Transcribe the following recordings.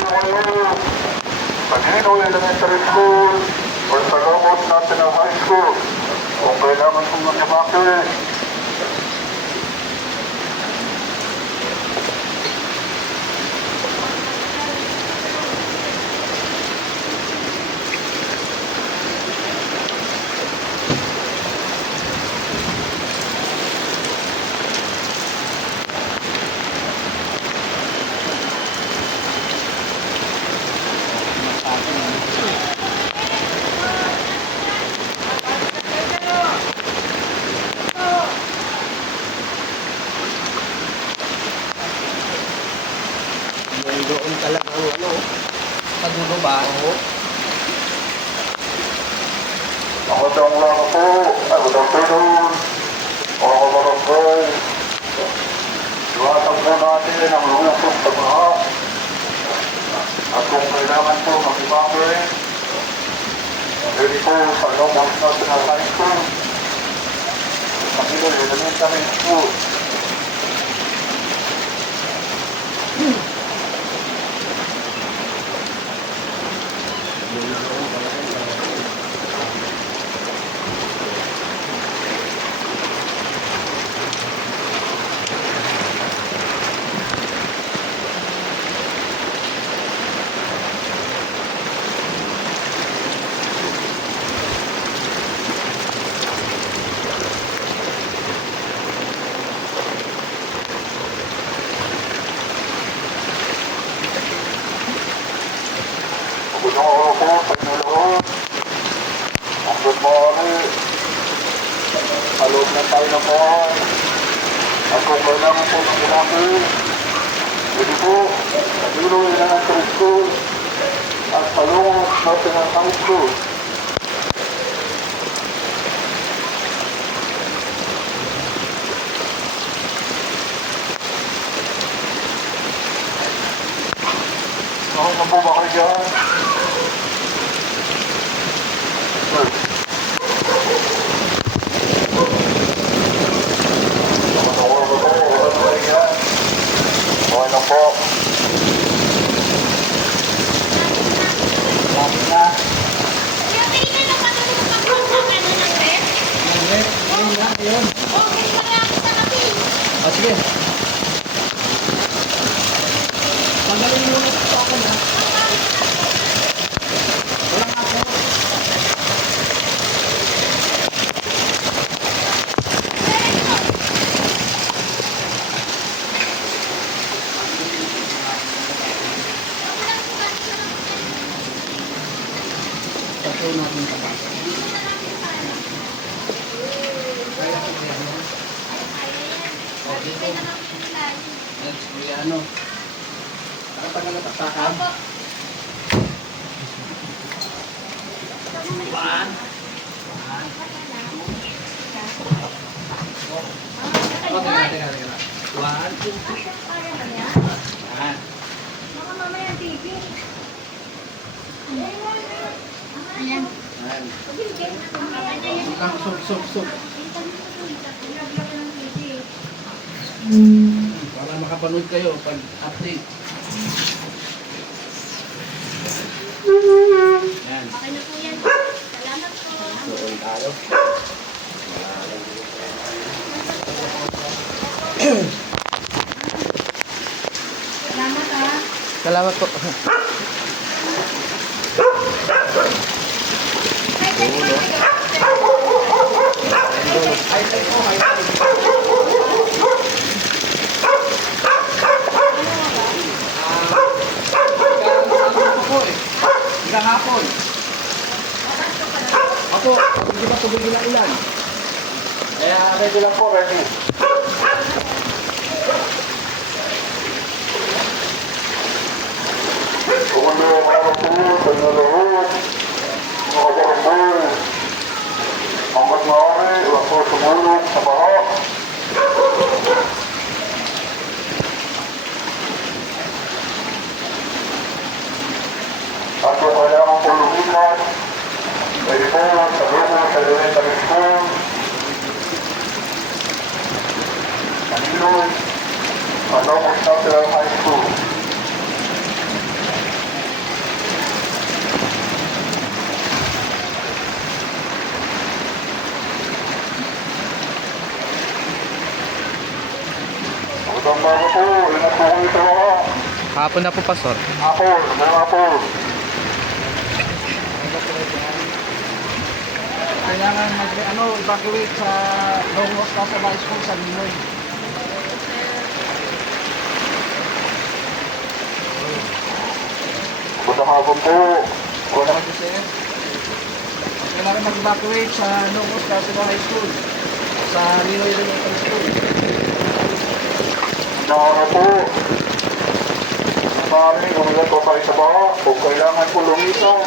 kayo sa Ginoy Elementary School o sa Lomot National High School. Kung kailangan kong mag-evacuate, doon talagang sa dulo ba? Oo. Magandang umaga po. Good afternoon. Mga kabarangay. Iwasan po natin ang lumusok sa baha. At kung kailangan po mag-evacuate, pwede po sa Lomot National High School, sa Ginoy Elementary School. Magandang araw po sa inyo lahat. Hanggang maaari, alog na tayo ng bahay. At kung kailangan po ng evacuate, pwede po sa Ginoy Elementary School at sa Lomot National High School. Nakita po ba kayo dyan? Sir. Nakita ko ba po? Wala na kayo dyan? Okay lang po. Lapit na. Yung tingin na patulog sa pagkakang ano ng red? Yun na, yun. Okay, marami sa kami. O sige. Pagaling mo na ito ako na. Walang ako. Patuloy natin ito. Kaya ko kaya mo. O, dito. Next, ano. Tagal na taktakan. One. Teka. 1, 2, 3. Yan. Baka mamaya TV. Ayan. Yan. Mamaya na yan. Ang sup. Para makapanood kayo pag update. Yan. Okay na po yan. Salamat po. Doon tayo. Salamat ha. Salamat po. Kahapon. Ako, hindi ba tubig na ulan? Kaya ready lang po, ready. Magandang araw po sa inyo lahat. Mga kabarangay. Hanggat maaari, huwag po sumulong sa baha. At kung kailangan po lumipat, pwede po sa Lomot Elementary School, sa Ginoy, sa Lomot National High School. bago po. Ingat po kayo sa mga. Hapon na po, Pastor. Hapon, mga hapon. Kailangan evacuate sa Long Hospital High School sa Ninoy. Magandang hapon po. Wala Thank you, sir. Kailangan mag-evacuate sa Long Hospital High School sa Ninoy Elementary School. na po. Maraming umilat po kayo sa baka. Kung kailangan po lumisaw.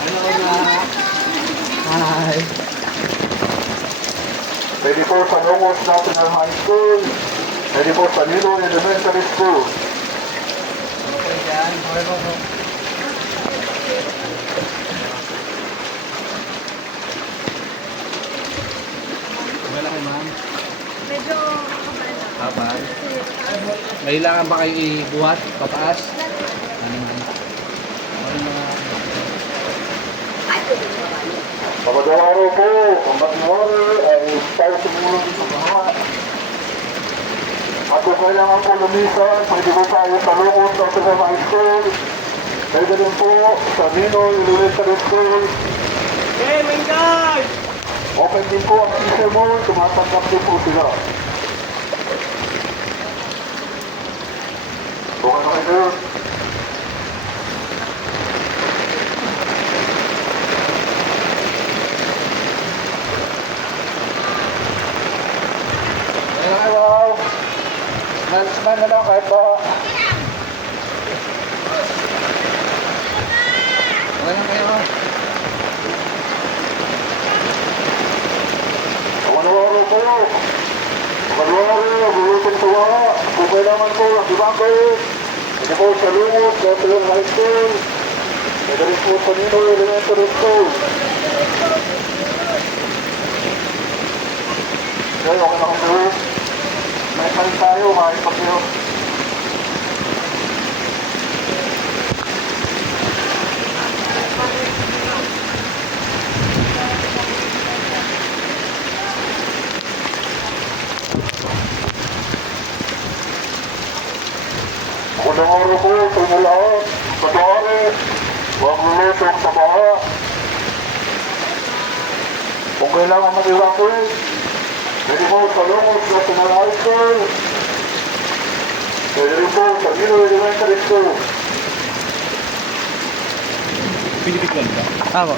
Hello na. Hi. Pwede po sa Longos National High School. Pwede po sa Ninoy Elementary School. Okay dyan. Okay po. Okay lang, ma'am. Medyo kakabal na. Kapal. Kailangan ba kayo ibuhat? Pataas? Ano man? Ano mga... Magandang araw po. Ang Matiwari ay tayo tumulong sa mga. At kung kailangan po lumisan, pwede po tayo sa Longos National High School. Pwede rin po sa Ninoy Elementary School. Hey, Mingay! Open din po ang teacher mo. Tumatanggap din po sila. Okay na kayo. Ay, wow! Man na lang kahit pa. Okay lang kayo. Magandang po. Magandang bulutin sa mga. Kung kailangan po ang ibangay. Pwede po sa Lungos, National High School. Pwede rin po sa Ninoy Elementary School. Okay na kayo. May kain tayo, kain pa kayo. Magandang araw po sa inyo lahat. Sa bahay, huwag lulusok sa baha. Kung kailangan mag-evacuate, pwede po sa Longos National High School. Pwede rin po sa Ninoy Elementary School. Pinipiglan ba? Tama.